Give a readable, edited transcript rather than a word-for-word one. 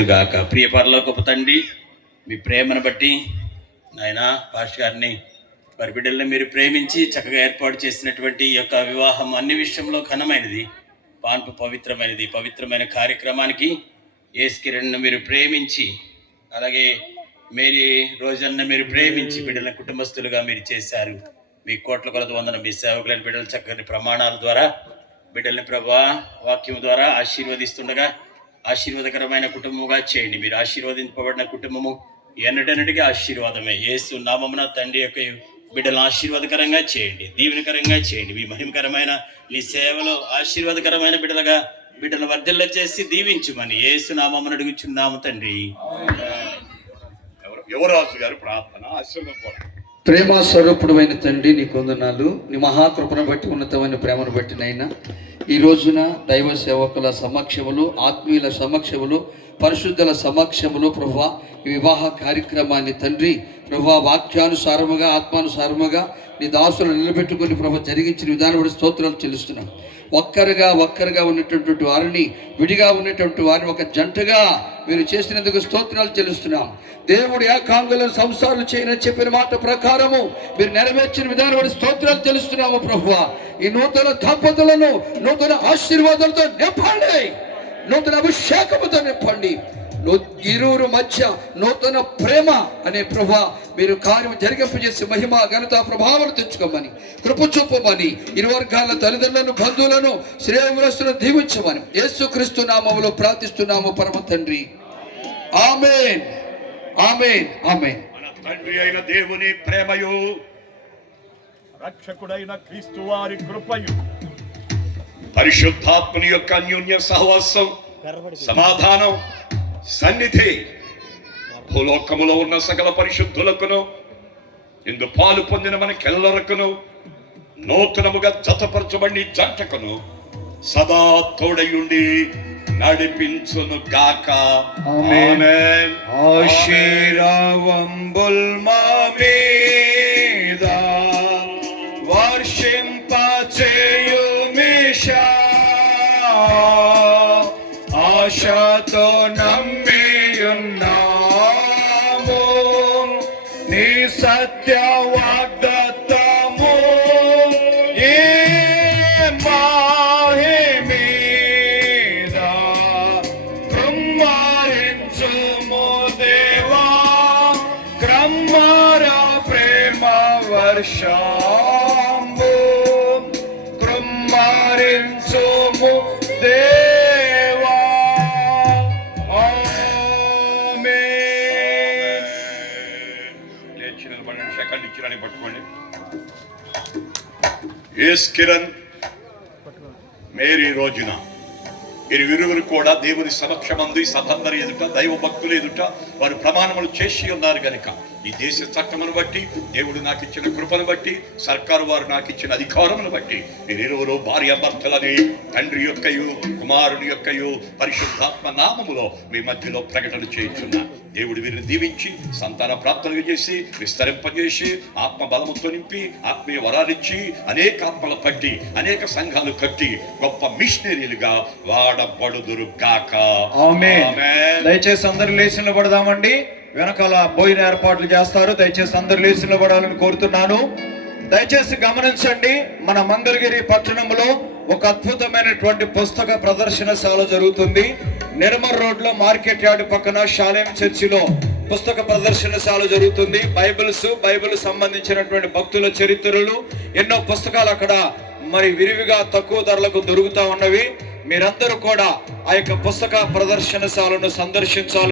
దీవించునుగాక. ప్రియ పరలోకపు తండ్రి, మీ ప్రేమను బట్టి నాయన పాస్టర్ గారిని వారి బిడ్డల్ని మీరు ప్రేమించి చక్కగా ఏర్పాటు చేసినటువంటి ఈ యొక్క వివాహం అన్ని విషయంలో ఘనమైనది, పాన్పు పవిత్రమైనది. పవిత్రమైన కార్యక్రమానికి యేసుకిరణ్ను మీరు ప్రేమించి, అలాగే మేరీ రోజన్న మీరు ప్రేమించి బిడ్డల కుటుంబస్తులుగా మీరు చేశారు. మీ కోట్ల కొలత వందన మీ సేవకులైన బిడ్డల చక్కని ప్రమాణాల ద్వారా బిడ్డల్ని ప్రభువా వాక్యం ద్వారా ఆశీర్వదిస్తుండగా ఆశీర్వాదకరమైన కుటుంబముగా చేయండి. మీరు ఆశీర్వదింపబడిన కుటుంబము ఎన్నటన్నిటికీ ఆశీర్వాదమే. యేసు నామమున తండ్రి యొక్క బిడ్డలను ఆశీర్వాదకరంగా చేయండి, దీవెనకరంగా చేయండి. మీ మహిమకరమైన నీ సేవలో ఆశీర్వాదకరమైన బిడ్డలను వర్ధిల్ల చేసి దీవించుమని యేసు నామమున అడుగుచున్నాము తండ్రి. యువరాజు గారు ప్రార్థన ఆశీర్వాదం. ప్రేమ స్వరూపుడమైన తండ్రి, నీ కొందనాలు, నీ మహాకృపను బట్టి ఉన్నతమైన ప్రేమను బట్టి నైనా ఈ రోజున దైవ సేవకుల సమక్షములు, ఆత్మీయుల సమక్షములు, పరిశుద్ధుల సమక్షములు ప్రభువా ఈ వివాహ కార్యక్రమాన్ని తండ్రి ప్రభువా వాక్యానుసారముగా ఆత్మానుసారముగా నీ దాసులు నిలబెట్టుకుని ప్రభు జరిగించిన విధానం బట్టి స్తోత్రాలు చెల్లిస్తున్నాం. ఒక్కరుగా ఉన్నటువంటి వారిని, విడిగా ఉన్నటువంటి వారిని ఒక జంటగా మీరు చేసినందుకు స్తోత్రాలు చెల్లిస్తున్నాం. దేవుడు ఏకాంగులను సంసారాలు చేయని చెప్పిన మాట ప్రకారము మీరు నెరవేర్చిన విధానం బట్టి స్తోత్రాలు చెల్లిస్తున్నాము. ప్రభువా ఈ నూతన దంపతులను నూతన ఆశీర్వాదాలతో నింపండి, నూతన అభిషేకముతో నింపండి. ఇరువురు మధ్య నూతన ప్రేమ అనే ప్రభువా మీరు కార్యం జరిగింపజేసి మహిమ ఘనత ప్రభావాలు తెచ్చుకోమని, కృప చూపమని, ఇరు వర్గాల తల్లిదండ్రులను బంధువులను శ్రేయములను దీవించమని యేసుక్రీస్తు నామములో ప్రార్థిస్తున్నాము పరమ తండ్రి. ఆమేన్, ఆమేన్, ఆమేన్. మన తండ్రి అయిన దేవుని ప్రేమయు రక్షకుడైన క్రీస్తు వారి కృపయు పరిశుద్ధాత్మని యొక్క అన్యోన్య సహవాసం, సమాధానం, సన్నిధి భూలోకములో ఉన్న సకల పరిశుద్ధులకును ఇందు పాలు పొందిన మనకెల్లరకును నూతనముగా జతపరచబడి జంటకును సదా తోడయుండి నడిపించును గాక. ఆమేన్. ఆశీర్వాదంబుల్ మా మీద వర్షింపచేయుమిషా, ఆశతో నమ్మియున్నాము నీ సత్య వాగ్దత్తము. ఏ మాహి మీద కృమ్మరించుము దేవా, క్రమ్మర ప్రేమ వర్షంబు కృమ్మరించుము దేవా. ఆమేన్. లేచి నిలబడండి, సెకండ్ ఇచ్చిరని పట్టుకోండి. యేసుకిరణ్ మేరీ రోజున ఇరువురు కూడా దేవుని సమక్షమందు ఈ సభందరి ఎదుట, దైవ భక్తులు ఎదుట వారు ప్రమాణములు చేసి ఉన్నారు గనుక ఈ దేశ చట్టమును బట్టి, దేవుడు నాకు ఇచ్చిన కృపను బట్టి, సర్కారు వారు నాకు ఇచ్చిన అధికారమును బట్టి వీరిరువురు భార్యాభర్తలని తండ్రి యొక్కయు కుమారుని యొక్కయు పరిశుద్ధాత్మ నామములో మీ మధ్యలో ప్రకటన చేయుచున్నా. దేవుడు వీరిని దీవించి సంతాన ప్రాప్తులుగా చేసి విస్తరింపజేసి ఆత్మ బలముతో నింపి ఆత్మీయ వరాలిచ్చి అనేక ఆత్మలు పట్టి అనేక సంఘాలు కట్టి గొప్ప మిషనరీలుగా వాడబడుదురు గాక. ఆమేన్. దయచేసి అందరూ లేచి నిలబడదామండి. వెనకాల భోజన ఏర్పాట్లు చేస్తారు. దయచేసి అందరూ లేచి నిలబడాలని కోరుతున్నాను. దయచేసి గమనించండి, మన మంగళగిరి పట్టణంలో ఒక అద్భుతమైనటువంటి పుస్తక ప్రదర్శనశాల జరుగుతుంది. నిర్మల్ రోడ్ లో మార్కెట్ యార్డ్ పక్కన షాలేం చర్చిలో పుస్తక ప్రదర్శనశాల జరుగుతుంది. బైబిల్ సంబంధించినటువంటి భక్తుల చరిత్రలు ఎన్నో పుస్తకాలు అక్కడ మరి విరివిగా తక్కువ ధరలకు దొరుకుతా ఉన్నవి. మీరందరూ కూడా ఆ యొక్క పుస్తక ప్రదర్శనశాలను సందర్శించాలి.